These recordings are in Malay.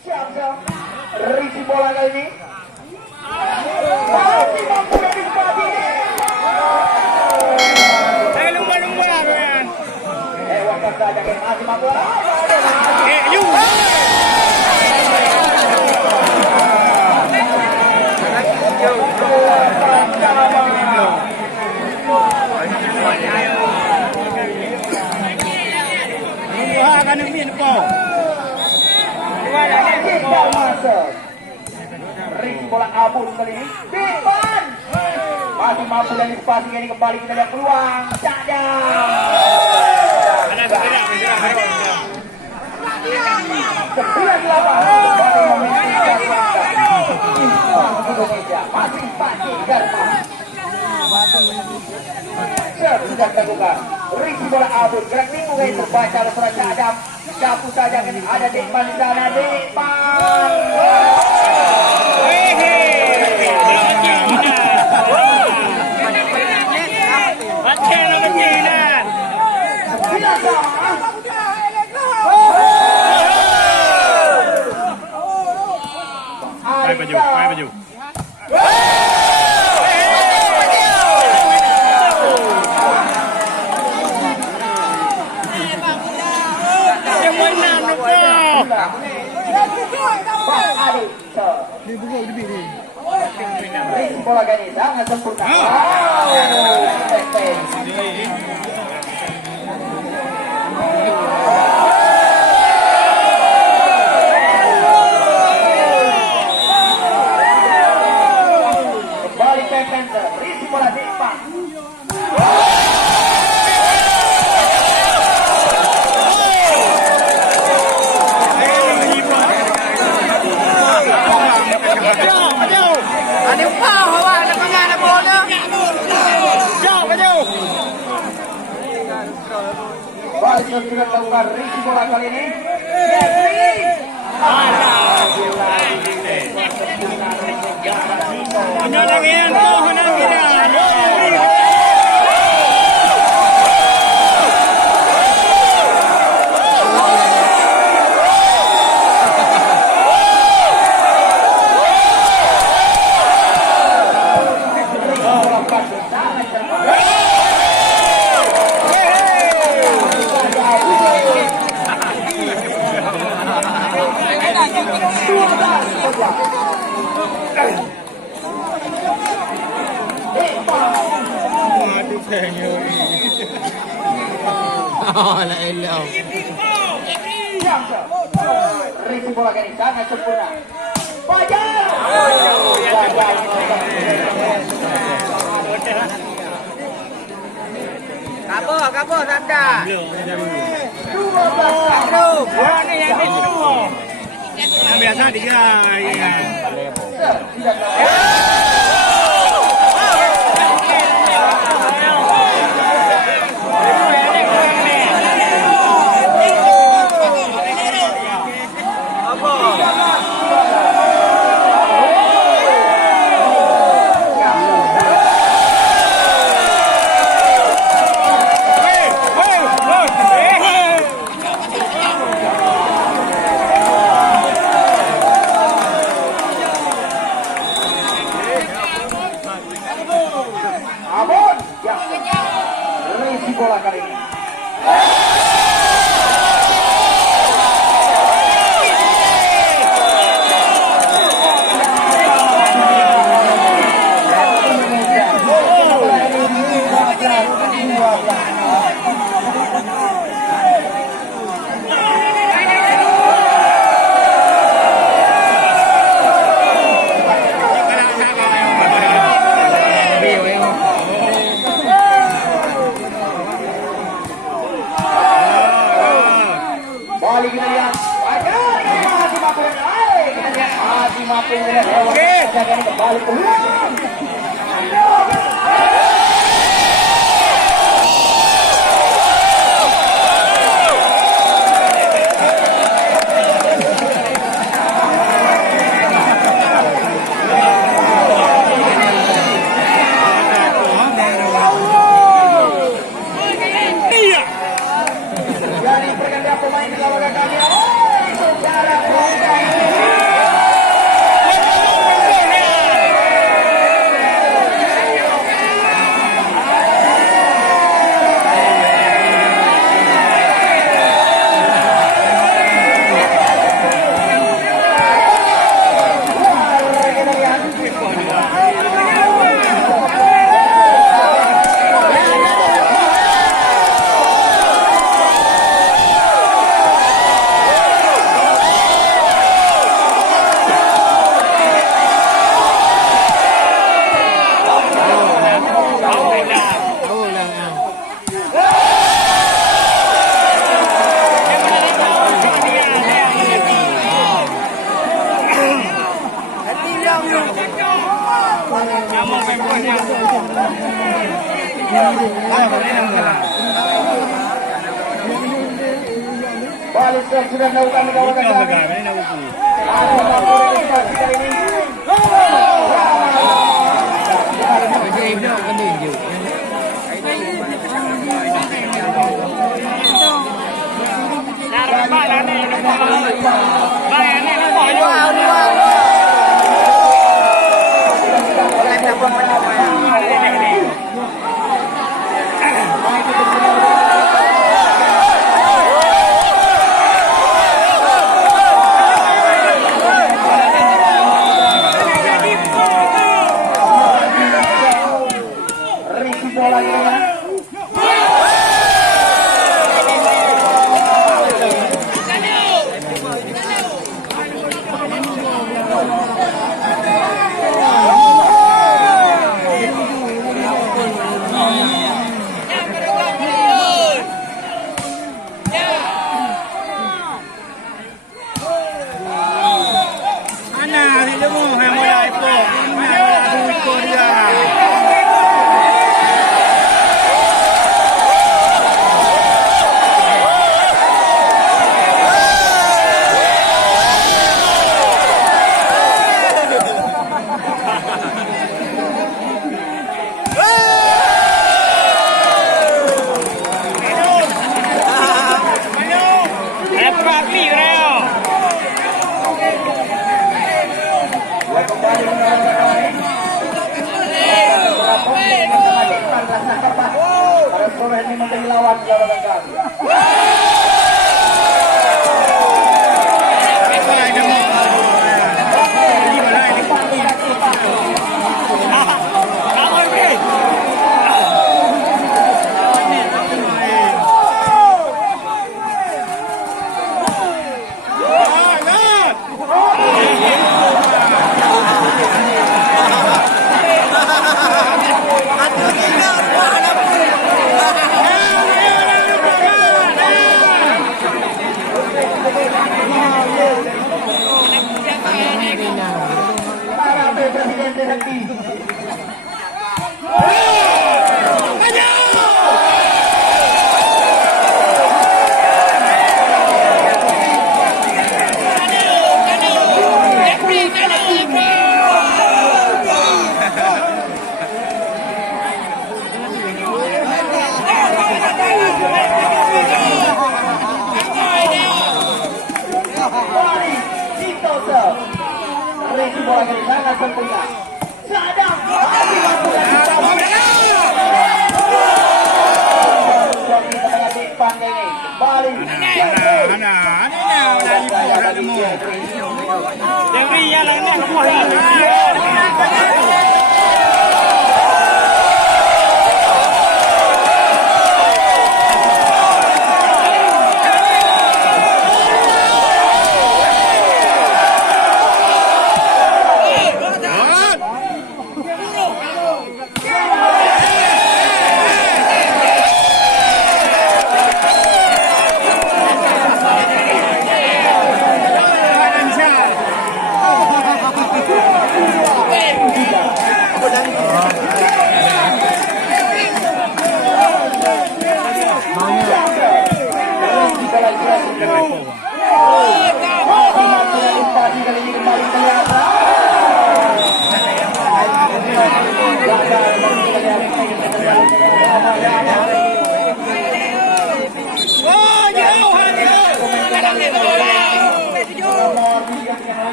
Siap-siap. Risi bola kali ini. Masih mampu dari sepati ini. Lumba-lumba kan. Waktu saja kan masih mampu. You. Kan ini po. Kita masuk. Risi bola kabur kali ini. Depan. Masih mampu dari spasi ini kembali kita lihat peluang. Cadang. Sembilan kembali memiliki Indonesia masih pagi Garma. Sudah terbuka. Risi bola abut gerak minggu yang terbaca oleh seorang Cadam. Capu saja ada Dekman di sana. Dekman. Baju. Bola gani sangat sempurna. Kembali ke center, risi bola depan. Balik juga dilakukan risi bola kali ini. Risi bola kali sangat sempurna. Fajar. Kapur Sabda. Aduh, ini yang itu. Yang biasa tiga. Abon, ya. Risi bola kali ini. Balik kita lihat. Masih mampu kembali peluang. Balik sudah melakukan kawasan Ikaw kami. baga, may naupo. Masih mampu dari spasi kali ini. Risi bola ya. Ana, sila mo, hamula ito. Duit ko dia. Ya kembali melakukan kami. Berapa dengan tengah depan rasa kapan. Para skor ini menjadi lawan melakukan kami. Para Presidente Sakti. Kembali Sitoso. Risi bola kali sangat sempurna. Sadam. Masih mampu dari bawah. Joki tengah depan ini. Kembali. Ana, wala ipo sa mo. Yang riya lang na kumuha.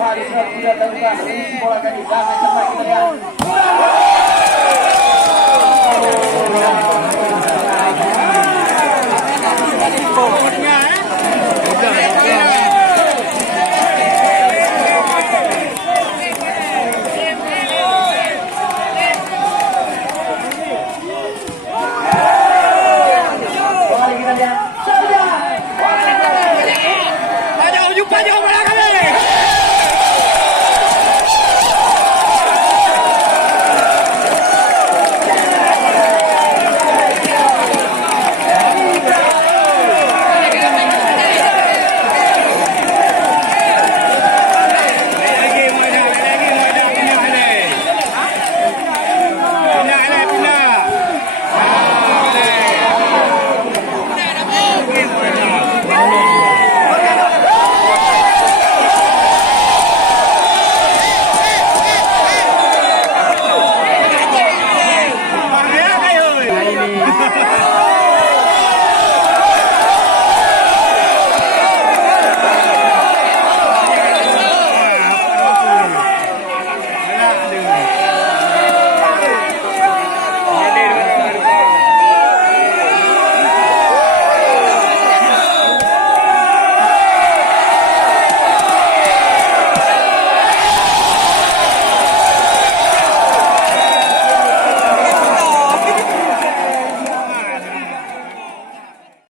Balik sudah terbuka, risi bola kali sangat cepat kita lihat. Udah.